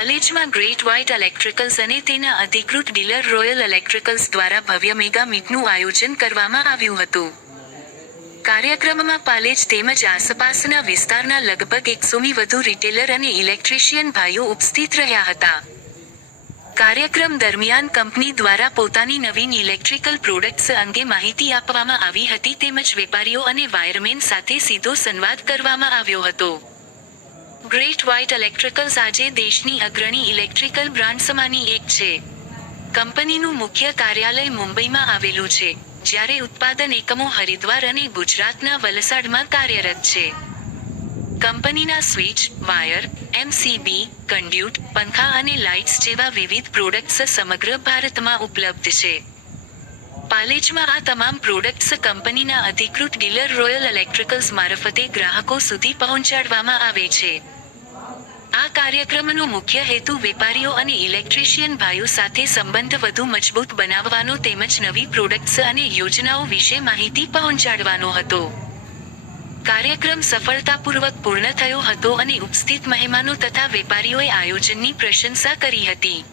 પાલેજમાં great white electricals અને તેના અધિકૃત ડીલર રોયલ ઇલેક્ટ્રિકલ્સ દ્વારા ભવ્ય મેગા મીટનું આયોજન કરવામાં આવ્યું હતું. કાર્યક્રમમાં પાલેજ તેમજ આસપાસના વિસ્તારના લગભગ 100થી વધુ રિટેલર અને ઇલેક્ટ્રિશિયન ભાઈઓ ઉપસ્થિત રહ્યા હતા. કાર્યક્રમ દરમિયાન કંપની દ્વારા પોતાની નવીન ઇલેક્ટ્રિકલ પ્રોડક્ટ્સ અંગે માહિતી આપવામાં આવી હતી તેમજ વેપારીઓ અને વાયરમેન સાથે સીધો સંવાદ કરવામાં આવ્યો હતો. ગ્રેટ વ્હાઇટ ઇલેક્ટ્રિકલ્સ આજે દેશની અગ્રણી ઇલેક્ટ્રિકલ બ્રાન્ડ્સમાંની એક છે. કંપનીનું મુખ્ય કાર્યાલય મુંબઈમાં આવેલું છે, જ્યારે ઉત્પાદન એકમો હરિદ્વાર અને ગુજરાતના વલસાડમાં કાર્યરત છે. કંપનીના સ્વિચ, વાયર, એમસીબી, કન્ડ્યુટ, પંખા અને લાઇટ્સ જેવા વિવિધ પ્રોડક્ટ્સ સમગ્ર ભારતમાં ઉપલબ્ધ છે. પાલેજમાં આ તમામ પ્રોડક્ટ્સ કંપનીના અધિકૃત ડીલર રોયલ ઇલેક્ટ્રિકલ્સ મારફતે ગ્રાહકો સુધી પહોંચાડવામાં આવે છે. આ કાર્યક્રમનો મુખ્ય હેતુ વેપારીઓ અને ઇલેક્ટ્રિશિયન ભાઈઓ સાથે સંબંધ વધુ મજબૂત બનાવવાનો તેમજ નવી પ્રોડક્ટ્સ અને યોજનાઓ વિશે માહિતી પહોંચાડવાનો હતો. કાર્યક્રમ સફળતાપૂર્વક પૂર્ણ થયો હતો અને ઉપસ્થિત મહેમાનો તથા વેપારીઓએ આયોજનની પ્રશંસા કરી હતી.